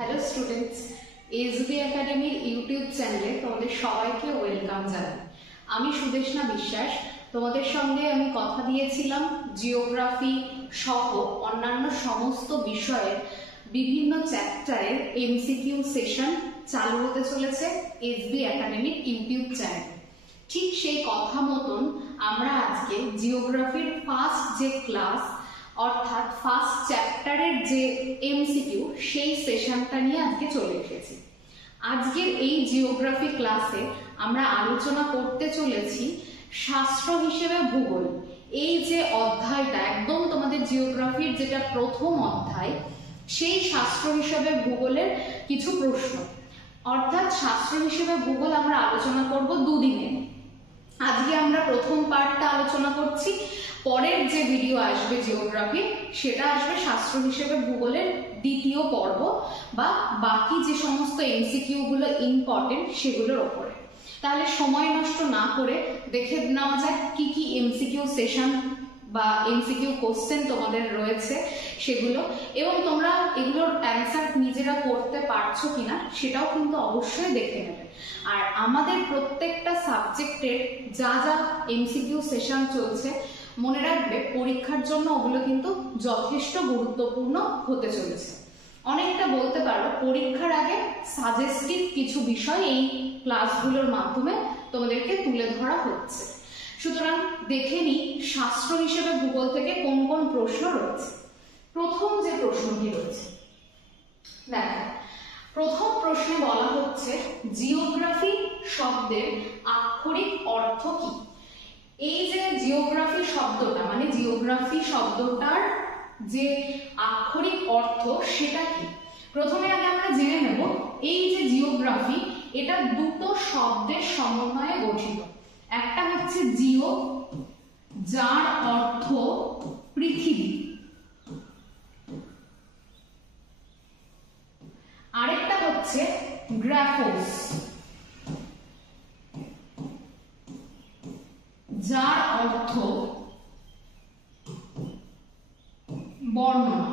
Hello students, SB একাডেমির YouTube চ্যানেলে তোমাদের সবাইকে ওয়েলকাম জানাই। আমি সুদেষ্ণা বিশ্বাস। তোমাদের সঙ্গে আমি কথা দিয়েছিলাম জিওগ্রাফি সহ অন্যান্য সমস্ত বিষয়ের বিভিন্ন চ্যাপ্টারের এমসিকিউ সেশন চালু হতে চলেছে এসবি একাডেমির ইউটিউব চ্যানেলে। ঠিক সেই কথা মতন আমরা আজকে জিওগ্রাফির ফার্স্ট যে ক্লাস অর্থাৎ ফার্স্ট চ্যাপ্টারের যে এমসিকিউ সেই সেশনটা নিয়ে আজকে চলে এসেছি। আজকের এই জিওগ্রাফি ক্লাসে আমরা আলোচনা করতে চলেছি শাস্ত্র হিসেবে ভূগোল। এই যে অধ্যায়টা একদম তোমাদের জিওগ্রাফির যেটা প্রথম অধ্যায়, সেই শাস্ত্র হিসেবে ভূগোলের কিছু প্রশ্ন, অর্থাৎ শাস্ত্র হিসেবে ভূগোল আমরা আলোচনা করব দুদিনে। আজকে আমরা প্রথম পার্টটা আলোচনা করছি, পরের যে ভিডিও আসবে জিওগ্রাফি সেটা আসবে শাস্ত্র হিসেবে ভূগোলের দ্বিতীয় পর্ব বা বাকি যে সমস্ত এমসিকিউ গুলো ইম্পর্টেন্ট সেগুলোর ওপরে। তাহলে সময় নষ্ট না করে দেখে নেওয়া যাক কি কি এমসিকিউ সেশন বা এমসিকিউ কোশ্চেন তোমাদের রয়েছে সেগুলো, এবং তোমরা এগুলোর অ্যান্সার নিজেরা করতে পারছো কিনা সেটাও কিন্তু অবশ্যই দেখে নেবে। আর আমাদের প্রত্যেকটা সাবজেক্টের যা যা এমসিকিউ সেশন চলছে মনে রাখবে পরীক্ষার জন্য ওগুলো কিন্তু যথেষ্ট গুরুত্বপূর্ণ হতে চলেছে। অনেকটা বলতে পারো পরীক্ষার আগে সাজেস্টিভ কিছু বিষয় এই ক্লাসগুলোর মাধ্যমে তোমাদেরকে তুলে ধরা হচ্ছে। সুতরাং দেখে নিই শাস্ত্র হিসেবে ভূগোল থেকে কোন কোন প্রশ্ন রয়েছে। প্রথম যে প্রশ্নটি রয়েছে, দেখো প্রথম প্রশ্নে বলা হচ্ছে জিওগ্রাফি শব্দের আক্ষরিক অর্থ কি। এই যে জিওগ্রাফি শব্দটা মানে জিওগ্রাফি শব্দটার যে আক্ষরিক অর্থ সেটা কি। প্রথমে আগে আমরা জেনে নেব এই যে জিওগ্রাফি এটা দুটো শব্দের সমন্বয়ে গঠিত। একটা হচ্ছে জিও, যার অর্থ পৃথিবী, আরেকটা হচ্ছে গ্রাফোস, যার অর্থ বর্ণনা।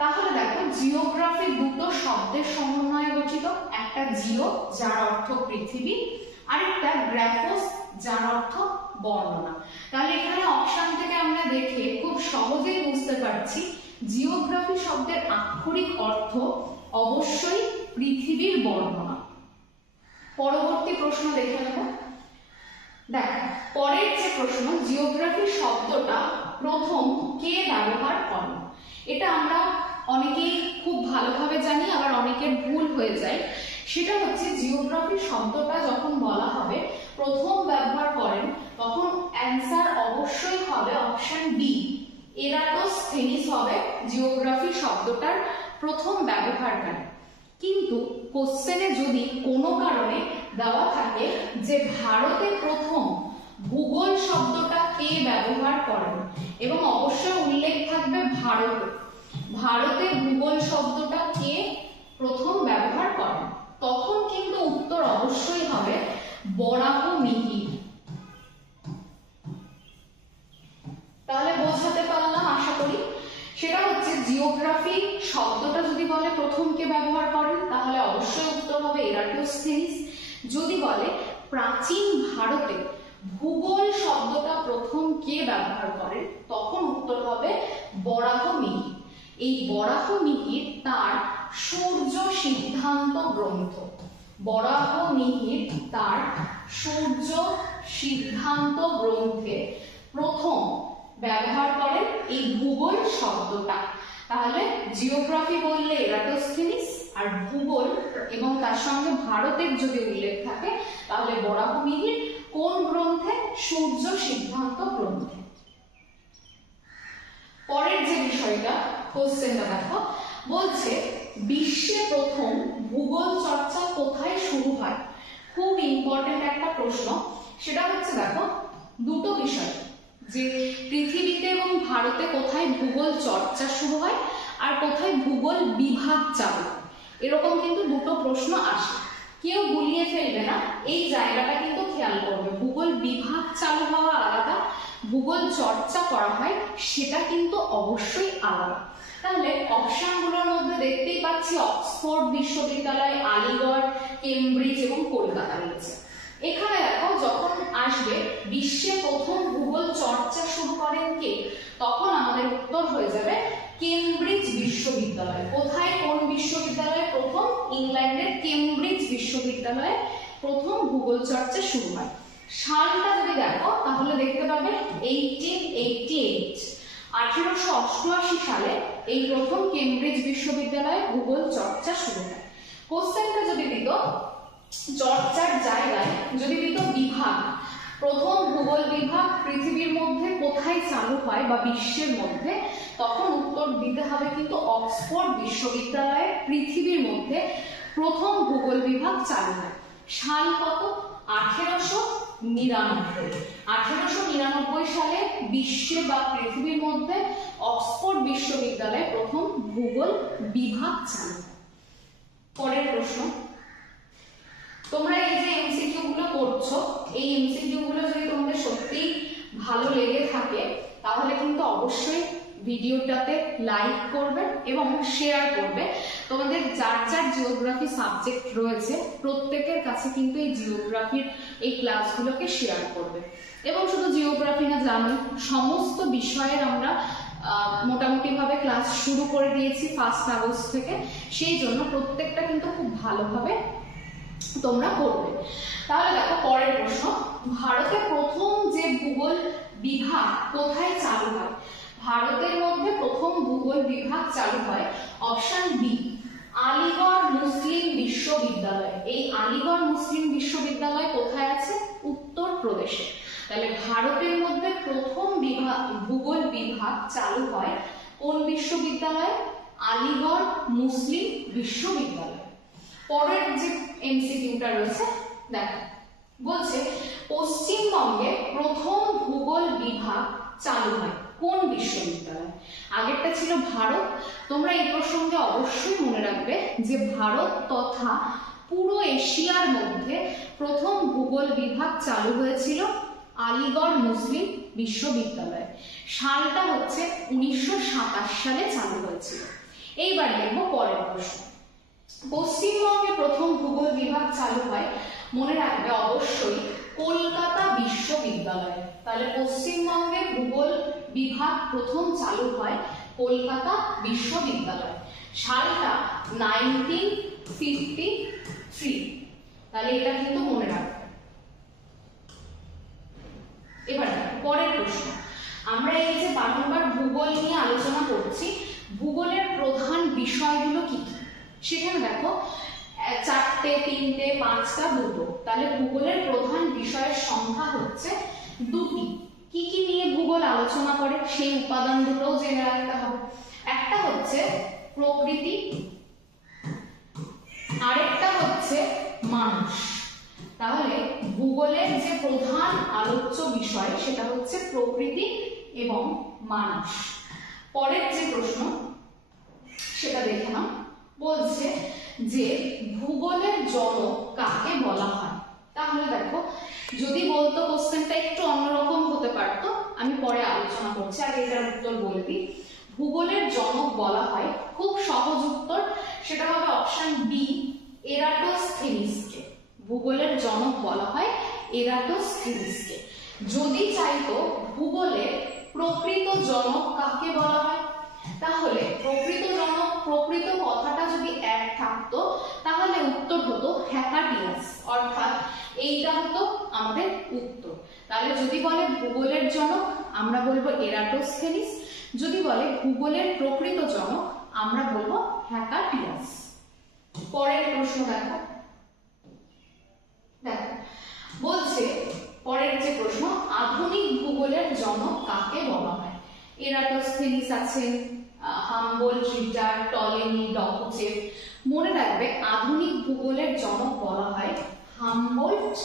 তাহলে দেখো জিওগ্রাফি দুটো শব্দের সমন্বয়ে গঠিত, একটা জিও যার অর্থ পৃথিবী, আরেকটা গ্রাফোস যার অর্থ বর্ণনা। তাহলে এখানে অপশন থেকে আমরা দেখে খুব সহজেই বুঝতে পারছি জিওগ্রাফি শব্দের আক্ষরিক অর্থ অবশ্যই পৃথিবীর বর্ণনা। পরবর্তী প্রশ্ন দেখে নেব। দেখ পরের যে প্রশ্ন, জিওগ্রাফি শব্দটা প্রথম কে ব্যবহার করেন। এটা আমরা অনেকেই খুব ভালোভাবে জানি, আবার অনেকের ভুল হয়ে যায়। সেটা হচ্ছে জিওগ্রাফি শব্দটা যখন বলা হবে প্রথম ব্যবহার করেন তখন অ্যান্সার অবশ্যই হবে অপশন বি, এরাটোস্থেনিস হবে জিওগ্রাফি শব্দটার প্রথম ব্যবহারকারী। কিন্তু কোশ্চেনে যদি কোনো কারণে দেওয়া থাকে যে ভারতে প্রথম ভূগোল শব্দটা কে ব্যবহার করেন এবং অবশ্যই উল্লেখ থাকবে ভারতে ভূগোল শব্দটা কে প্রথম ব্যবহার করেন, তখন কিন্তু উত্তর অবশ্যই হবে বরাহমিহির। তাহলে বোঝাতে পারলাম আশা করি। সেটা হচ্ছে জিওগ্রাফি শব্দটা যদি বলে প্রথম কে ব্যবহার করেন তাহলে অবশ্যই উত্তর হবে এরাটোস্থেনিস। যদি বলে প্রাচীন ভারতে ভূগোল শব্দটা প্রথম কে ব্যবহার করেন তখন উত্তর হবে বরাহমিহির। এই বরাহমিহির তার সূর্য সিদ্ধান্ত গ্রন্থ, বরাহমিহির তার সূর্য সিদ্ধান্ত গ্রন্থে প্রথম ব্যবহার করেন এই ভূগোল শব্দটা। তাহলে জিওগ্রাফি বললে এরাটোস্থেনিস, আর ভূগোল এবং তার সঙ্গে ভারতের যদি উল্লেখ থাকে তাহলে বরাহমিহির কোন গ্রন্থে? সূর্য সিদ্ধান্ত গ্রন্থে। পরের যে বিষয়টা কোশ্চেনটা দেখো, বলছে বিশ্বে প্রথম ভূগোল চর্চা কোথায় শুরু হয়। খুব ইম্পর্টেন্ট একটা প্রশ্ন। সেটা হচ্ছে দেখো দুটো বিষয়, যে পৃথিবীতে এবং ভারতে কোথায় ভূগোল চর্চা শুরু হয় আর কোথায় ভূগোল বিভাগ চালু, এরকম কিন্তু দুটো প্রশ্ন আসে। কেউ গুলিয়ে ফেলবে না, এই জায়গাটা কিন্তু খেয়াল করবে। ভূগোল বিভাগ চালু হওয়া আলাদা, ভূগোল চর্চা করা হয় সেটা কিন্তু অবশ্যই আলাদা। তাহলে অপশনগুলোর মধ্যে দেখতেই পাচ্ছি অক্সফোর্ড বিশ্ববিদ্যালয়, আলিগড়, কেমব্রিজ এবং কলকাতা রয়েছে। এখানে দেখো যখন আসবে বিশ্বে প্রথম ভূগোল চর্চা শুরু করেন কে, তখন আমাদের উত্তর হয়ে যাবে কেমব্রিজ বিশ্ববিদ্যালয়। কোথায়, কোন বিশ্ববিদ্যালয়ে? প্রথম ইংল্যান্ডের কেমব্রিজ বিশ্ববিদ্যালয়ে প্রথম ভূগোল চর্চা শুরু হয়। সালটা যদি দেখো তাহলে দেখতে পাবে 1888, 1888 সালে এই প্রথম কেমব্রিজ বিশ্ববিদ্যালয়ে ভূগোল চর্চা শুরু হয়। কোশ্চেনটা যদি দিত চর্চার জায়গায়, যদি দিত বিভাগ, প্রথম ভূগোল বিভাগ পৃথিবীর মধ্যে কোথায় চালু হয় বা বিশ্বের মধ্যে, তখন উত্তর দিতে হবে কিন্তু অক্সফোর্ড বিশ্ববিদ্যালয়ে পৃথিবীর মধ্যে প্রথম ভূগোল বিভাগ চালু হয়। সাল কত? 1899। 1899 সালে বিশ্বে বা পৃথিবীর মধ্যে অক্সফোর্ড বিশ্ববিদ্যালয়ে প্রথম ভূগোল বিভাগ চালু হয়। পরের প্রশ্ন, তোমরা এই যে এমসিকিউ গুলো করছো, এই এমসিকিউ গুলো যদি তোমাদের সত্যি ভালো লেগে থাকে তাহলে কিন্তু অবশ্যই ভিডিওটাতে লাইক করবে এবং শেয়ার করবে। তোমাদের যার যার জিওগ্রাফি সাবজেক্ট রয়েছে প্রত্যেকের কাছে কিন্তু এই জিওগ্রাফির এই ক্লাসগুলোকে শেয়ার করবে। এবং শুধু জিওগ্রাফি না, জানো সমস্ত বিষয়ের আমরা মোটামুটি ভাবে ক্লাস শুরু করে দিয়েছি 1 আগস্ট থেকে, সেই জন্য প্রত্যেকটা কিন্তু খুব ভালোভাবে তোমরা করবে। তাহলে দেখো পরের প্রশ্ন, ভারতে প্রথম যে ভূগোল বিভাগ কোথায় চালু হয়? ভারতের মধ্যে প্রথম ভূগোল বিভাগ চালু হয় অপশন বি, আলিগড় মুসলিম বিশ্ববিদ্যালয়। এই আলিগড় মুসলিম বিশ্ববিদ্যালয় কোথায় আছে? উত্তরপ্রদেশে। তাহলে ভারতের মধ্যে প্রথম ভূগোল বিভাগ চালু হয় কোন বিশ্ববিদ্যালয়? আলিগড় মুসলিম বিশ্ববিদ্যালয়। পরের যে এমসিকিউটা রয়েছে দেখো, বলছে পশ্চিমবঙ্গে প্রথম ভূগোল বিভাগ চালু হয় কোন বিশ্ববিদ্যালয়? আগেরটা ছিল ভারত। তোমরা এই প্রসঙ্গে অবশ্যই মনে রাখবে যে ভারত তথা পুরো এশিয়ার মধ্যে প্রথম ভূগোল বিভাগ চালু হয়েছিল আলিগড় মুসলিম বিশ্ববিদ্যালয়। সালটা হচ্ছে 1927 সালে চালু হয়েছিল। এইবার দেখবো পরের প্রশ্ন, পশ্চিমবঙ্গে প্রথম ভূগোল বিভাগ চালু হয়, মনে রাখবে অবশ্যই কলকাতা বিশ্ববিদ্যালয়। তাহলে পশ্চিমবঙ্গে ভূগোল বিভাগ প্রথম চালু হয় কলকাতা বিশ্ববিদ্যালয়। সালটা 1953। তাহলে এটা কিন্তু মনে রাখবে। এবার পরের প্রশ্ন, আমরা এই যে বারংবার ভূগোল নিয়ে আলোচনা করছি, ভূগোলের প্রধান বিষয়গুলো কি কি? সেখানে দেখো 4টে, 3টে, 5টা, 2টো। তাহলে ভূগোলের প্রধান বিষয়ের সংখ্যা হচ্ছে 2টি। কি কি নিয়ে ভূগোল আলোচনা করে সেই উপাদান দুটোও জেনে রাখতে হবে। একটা হচ্ছে প্রকৃতি, আরেকটা হচ্ছে মানুষ। তাহলে ভূগোলের যে প্রধান আলোচ্য বিষয় সেটা হচ্ছে প্রকৃতি এবং মানুষ। পরের যে প্রশ্ন সেটা দেখে নাও, বলছে যে ভূগোলের জনক কাকে বলা হয়? তাহলে দেখো, যদি বলতো কোশ্চেনটা একটু অন্যরকম হতে পারতো, আমি পরে আলোচনা করছি, আগে এটার উত্তর বলে দিই। ভূগোলের জনক বলা হয়, খুব সহজ উত্তর, সেটা হবে অপশন বি, এরাটোস্থেনিসকে। ভূগোলের জনক বলা হয় এরাটোস্থেনিসকে। যদি চাইতো ভূগোলের প্রকৃত জনক কাকে বলা হয়, তাহলে প্রকৃত জনক, প্রকৃত কথাটা যদি এক থাকতো তাহলে উত্তর হতো হ্যাকাটিয়াস, অর্থাৎ এইটা হতো আমাদের উত্তর। তাহলে যদি বলে ভূগোলের জনক আমরা বলবো এরাটোস্থেনিস, যদি বলে ভূগোলের প্রকৃত জনক আমরা বলবো হ্যাকাটিয়াস। পরের প্রশ্ন দেখো, বলছে পরের যে প্রশ্ন, আধুনিক ভূগোলের জনক কাকে বলা হয়? এরাটোস্থেনিস আছেন, হাম্বোল্ট, রিটার, টলেমি, ডকচেভ। মনে রাখবে আধুনিক ভূগোলের জনক বলা হয় হাম্বোল্ট,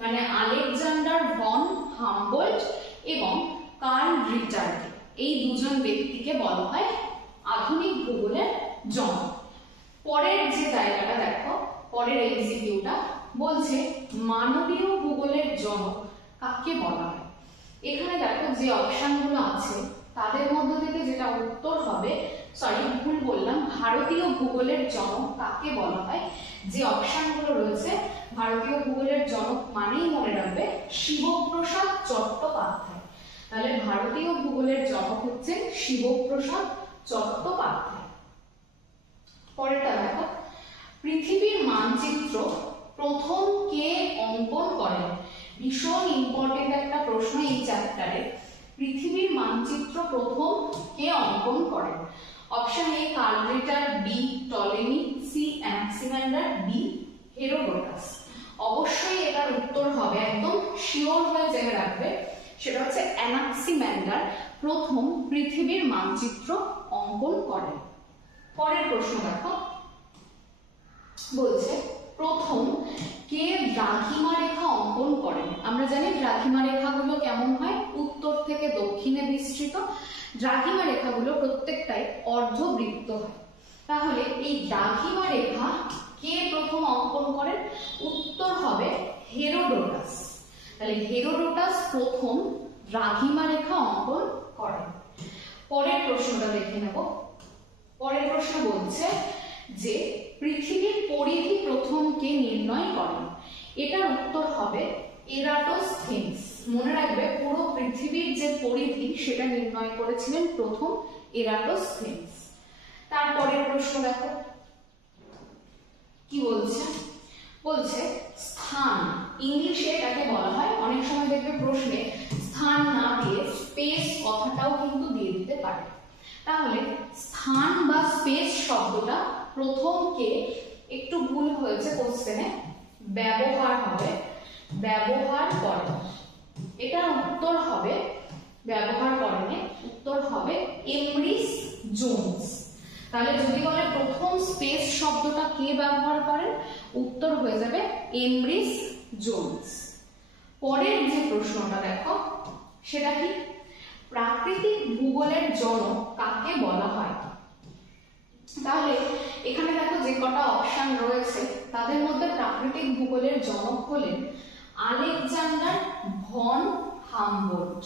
মানে আলেকজান্ডার ভন হাম্বোল্ট এবং কার্ল রিটারকে। এই দুজন ব্যক্তিকে বলা হয় আধুনিক ভূগোলের জনক। পরের যে জায়গাটা দেখো, পরের এমসিকিউটা বলছে মানবীয় ভূগোলের জনক কাকে বলা হয়। এখানে দেখো যে অপশনগুলো আছে তাদের মধ্য থেকে যেটা উত্তর হবে, সরি ভুল বললাম, ভারতীয় ভূগোলের জনক কাকে বলা হয়। যে অপশনগুলো রয়েছে ভারতীয় ভূগোলের জনক মানেই মনে রাখবে শিবপ্রসাদ চট্টোপাধ্যায়। তাহলে ভারতীয় ভূগোলের জনক হচ্ছে শিবপ্রসাদ চট্টোপাধ্যায়। পরেরটা দেখো, পৃথিবীর মানচিত্র প্রথম কে অঙ্কন করেন। ভীষণ ইম্পর্টেন্ট একটা প্রশ্ন এই চ্যাপ্টারে। পৃথিবীর মানচিত্র প্রথম কে অঙ্কন করেন। Option A Carl Ritter, B Ptolemy, C Anaximander, D Herodotus. অবশ্যই এটার উত্তর হবে, একদম শিওর হয়ে জেনে রাখবে, সেটা হচ্ছে অ্যানাক্সিমান্ডার প্রথম পৃথিবীর মানচিত্র অঙ্কন করেন। পরের প্রশ্ন দেখো, বলছে প্রথম কে দ্রাঘিমা রেখা অঙ্কন করেন। আমরা জানি দ্রাঘিমা রেখাগুলো কেমন হয়, উত্তর থেকে দক্ষিণে বিস্তৃত। দ্রাঘিমা রেখাগুলো প্রত্যেকটাই অর্ধবৃত্ত হয়। তাহলে এই দ্রাঘিমা রেখা কে প্রথম অঙ্কন করেন, উত্তর হবে হেরোডোটাস। তাহলে হেরোডোটাস প্রথম দ্রাঘিমা রেখা অঙ্কন করেন। পরের প্রশ্নটা দেখে নেব। পরের প্রশ্ন বলছে যে পৃথিবীর পরিধি প্রথম কে নির্ণয় করেন। এটার উত্তর হবে এরাটোস্থেনিস। মনে রাখবে পুরো পৃথিবীর যে পরিধি সেটা নির্ণয় করেছিলেন প্রথম এরাটোস্থেনিস। তারপরের প্রশ্ন দেখো কি বলছে, বলছে স্থান। ইংলিশে এটাকে বলা হয়, অনেক সময় দেখবে প্রশ্নে স্থান না দিয়ে স্পেস কথাটাও কিন্তু দিয়ে দিতে পারে। তাহলে স্থান বা স্পেস শব্দটা প্রথম কে, একটু ভুল হয়েছে কোশ্চেনে, ব্যবহার হবে, ব্যবহার করেন। এটা উত্তর হবে, ব্যবহার করেন, উত্তর হবে এমরিস জোন্স। তাহলে যদি বলে প্রথম স্পেস শব্দটা কে ব্যবহার করেন, উত্তর হয়ে যাবে এমরিস জোন্স। পরের যে প্রশ্নটা দেখো সেটা কি, প্রাকৃতিক ভূগোলের জনক কাকে বলা হয়। তাহলে এখানে দেখো যে কটা অপশন রয়েছে তাদের মধ্যে প্রাকৃতিক ভূগোলের জনক হলেন আলেকজান্ডার ভন হামবোল্ট।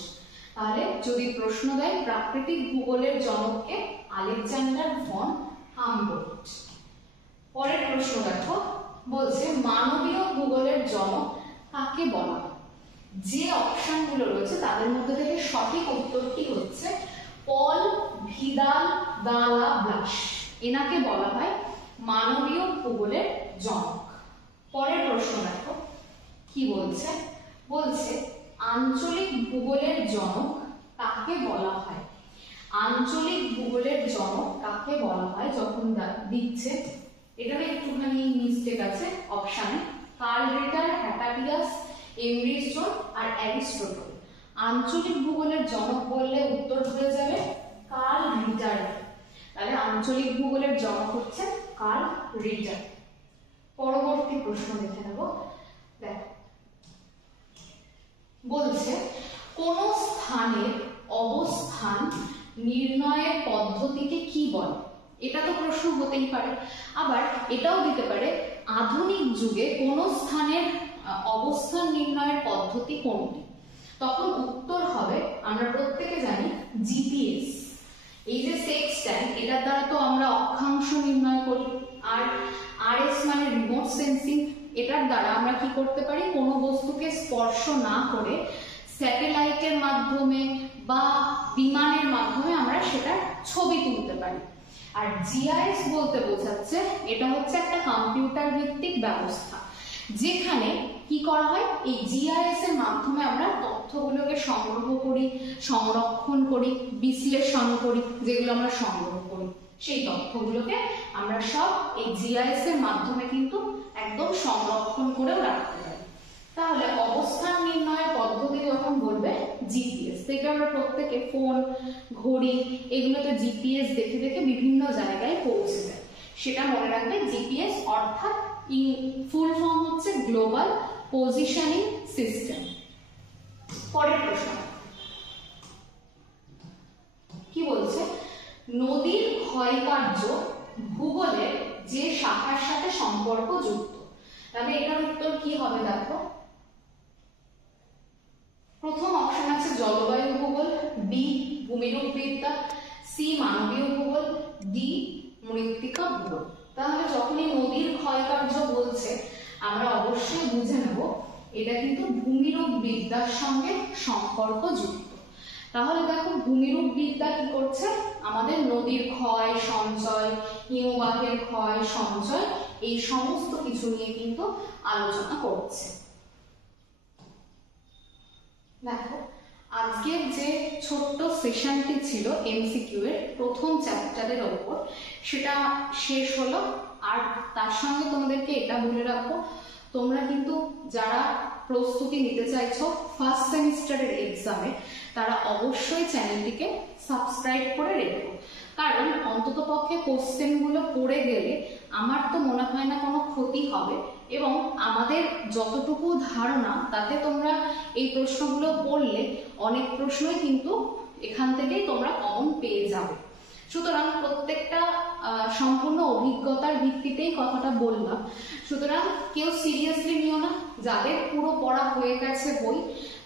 তাহলে যদি প্রশ্ন দেয় প্রাকৃতিক ভূগোলের জনককে, আলেকজান্ডার ভন হামবোল্ট। পরের প্রশ্ন দেখো, বলছে মানবীয় ভূগোলের জনক কাকে বলা হয়। যে অপশনগুলো রয়েছে তাদের মধ্যে থেকে সঠিক উত্তরটি হচ্ছে পল ভিদাল দা লা ব্লাশ। এনাকে বলা হয় মানবীয় ভূগোলের জনক। পরের প্রশ্ন দেখো কি বলছে, বলছে আঞ্চলিক ভূগোলের জনক কাকে বলা হয়। আঞ্চলিক ভূগোলের জনক কাকে বলা হয় যখন দিচ্ছে, এটাতে একটুখানি মিস্টেক আছে অপশনে, কার্ল রিটার, হ্যাপাটিয়াস, এমরিস জোন আর অ্যারিস্টটল। আঞ্চলিক ভূগোলের জনক বললে উত্তর হয়ে যাবে কার্ল রিটার। তাহলে আঞ্চলিক ভূগোলের জনক হচ্ছে কার্ল রিটার। পরবর্তী প্রশ্ন দেখে নেব। দেখো বলছে কোন স্থানের অবস্থান নির্ণয়ের পদ্ধতিকে কি বলে। এটা তো প্রশ্ন হতেই পারে, আবার এটাও দিতে পারে আধুনিক যুগে কোন স্থানের অবস্থান নির্ণয়ের পদ্ধতি কোনটি। তখন উত্তর হবে, আমরা প্রত্যেকে জানি জিপিএস। এই যে সেক্সট্যান্ড, এটার দ্বারা তো আমরা অক্ষাংশ নির্ণয় করি, আর আরএস মানে রিমোট সেন্সিং, এটার দ্বারা আমরা কি করতে পারি, কোনো বস্তুকে স্পর্শ না করে স্যাটেলাইটের মাধ্যমে বা বিমানের মাধ্যমে আমরা সেটার ছবি তুলতে পারি। আর জিআইএস বলতে বোঝাচ্ছে এটা হচ্ছে একটা কম্পিউটার ভিত্তিক ব্যবস্থা, যেখানে কি করা হয়, এই জিআইএস এর মাধ্যমে আমরা তথ্যগুলোকে সংগ্রহ করি, সংরক্ষণ করি, বিশ্লেষণ করি। যেগুলো আমরা সংগ্রহ করি সেই তথ্যগুলোকে আমরা সব এই জিআইএস এর মাধ্যমে কিন্তু একদম সংরক্ষণ করেও রাখতে পারি। তাহলে অবস্থান নির্ণয়ের পদ্ধতি যখন বলবে জিপিএস, থেকে আমরা প্রত্যেকে ফোন, ঘড়ি এগুলোতে জিপিএস দেখে দেখে বিভিন্ন জায়গায় পৌঁছে যায়, সেটা মনে রাখবে জিপিএস, অর্থাৎ ফুল ফর্ম হচ্ছে গ্লোবাল পজিশনিং সিস্টেম। পরের প্রশ্ন কি বলছে, নদীর ক্ষয়কার্য ভূগোলের যে শাখার সাথে সম্পর্কযুক্ত। তাহলে এটার উত্তর কি হবে দেখো, প্রথম অপশন আছে জলবায়ু ভূগোল, বি ভূমিরূপ বিদ্যা, সি মানবীয় ভূগোল, ডি মৃত্তিকা ভূগোল। তাহলে যখনই নদীর ক্ষয়কার্য বলছে আমরা অবশ্যই বুঝে নেব এটা কিন্তু ভূমিরূপ বিদ্যার সঙ্গে সম্পর্কযুক্ত। তাহলে দেখো ভূমিরূপ বিদ্যা কি করছে, আমাদের নদীর ক্ষয় সঞ্চয়, হিমবাহের ক্ষয় সঞ্চয় এই সমস্ত কিছু নিয়ে কিন্তু আলোচনা করছে। দেখো আজকের যে ছোট্ট সেশনটি ছিল এমসিকিউ এর প্রথম চ্যাপ্টারের ওপর সেটা শেষ হলো। আর তার সঙ্গে তোমাদেরকে এটা বলে রাখো, তোমরা কিন্তু যারা প্রস্তুতি নিতে চাইছো ফার্স্ট সেমিস্টারের এক্সামে তারা অবশ্যই চ্যানেলটিকে সাবস্ক্রাইব করে রেখো, কারণ অন্ততপক্ষে কোশ্চেনগুলো পড়ে গেলে আমার তো মনে হয় না কোনো ক্ষতি হবে, এবং আমাদের যতটুকু ধারণা তাতে তোমরা এই প্রশ্নগুলো পড়লে অনেক প্রশ্নই কিন্তু এখান থেকেই তোমরা কমন পেয়ে যাবে। সুতরাং প্রত্যেকটা সম্পূর্ণ অভিজ্ঞতার ভিত্তিতেই কথাটা বললাম, সুতরাং কেউ সিরিয়াসলি নিও না। যাদের পুরো পড়া হয়ে গেছে বই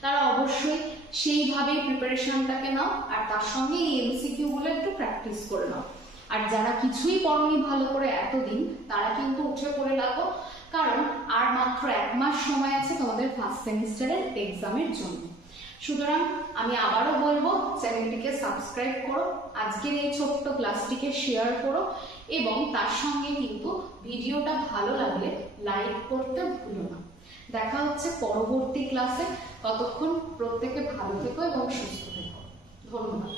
তারা অবশ্যই সেইভাবেই প্রিপারেশনটাকে নাও, আর তার সঙ্গে এই এমসিকিউ গুলো একটু প্র্যাকটিস করে নাও। আর যারা কিছুই পড়নি ভালো করে এতদিন তারা কিন্তু উঠে পড়ে লাগো, কারণ আর মাত্র 1 মাস সময় আছে তোমাদের ফার্স্ট সেমিস্টারের এক্সামের জন্য। সুতরাং আমি আবারও বলবো চ্যানেলটিকে সাবস্ক্রাইব করো, আজকের এই ছোট্ট ক্লাসটিকে শেয়ার করো, এবং তার সঙ্গে কিন্তু ভিডিওটা ভালো লাগলে লাইক করতে ভুলো না। দেখা হচ্ছে পরবর্তী ক্লাসে, ততক্ষণ প্রত্যেকে ভালো থেকো এবং সুস্থ থেকো। ধন্যবাদ।